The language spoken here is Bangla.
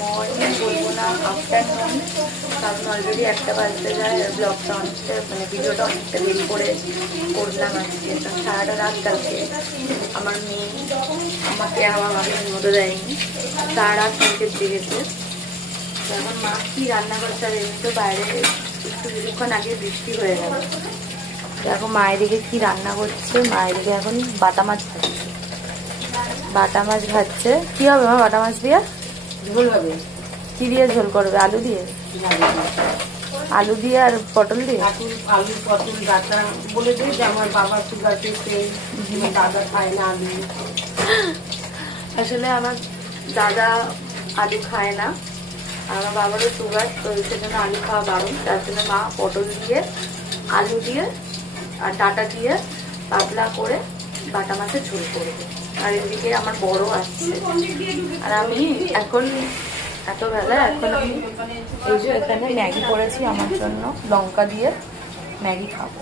মর্নিং বলবো না, আফটারনুন, কারণ অলরেডি 1টা বাজতে যায়। ব্লগটা অনেকটা মানে ভিডিওটা অনেকটা দেরি করে করলাম আজকে। সারাটা রাত কালকে আমার মেয়ে আমাকে আমার মাকে মতো দেয়নি, সারা রাত মেয়েকে জেগেছে। এখন মা কি রান্না করছে, আর এমনি তো বাইরে একটু কিছুক্ষণ আগে বৃষ্টি হয়ে গেল। এখন মায়ের দিকে কি রান্না করছে, মায়ের দিকে এখন বাটা মাছ ভাজছে। বাটা মাছ ভাজছে, কি হবে মা বাটা মাছ দিয়ে? ঝোল হবে। কি দিয়ে ঝোল করবে? আলু দিয়ে? আলু দিয়ে আর পটল দিয়ে? আলু পটল ডাটা বলে দিই যে আমার বাবা সুগার পেয়েছে, দাদা খায় না আলু। আসলে আমার দাদা আলু খায় না, আর আমার বাবারও সুগার, তো সেজন্য আলু খাওয়া বারণ। তার জন্য মা পটল দিয়ে, আলু দিয়ে আর ডাটা দিয়ে পাতলা করে বাটা মাছের ঝোল করবে। আর এদিকে আমার বড় আসছে, আর আমি এখন এত বেলা এখন আমি এই যে এখানে ম্যাগি করেছি আমার জন্য, লঙ্কা দিয়ে ম্যাগি খাবো।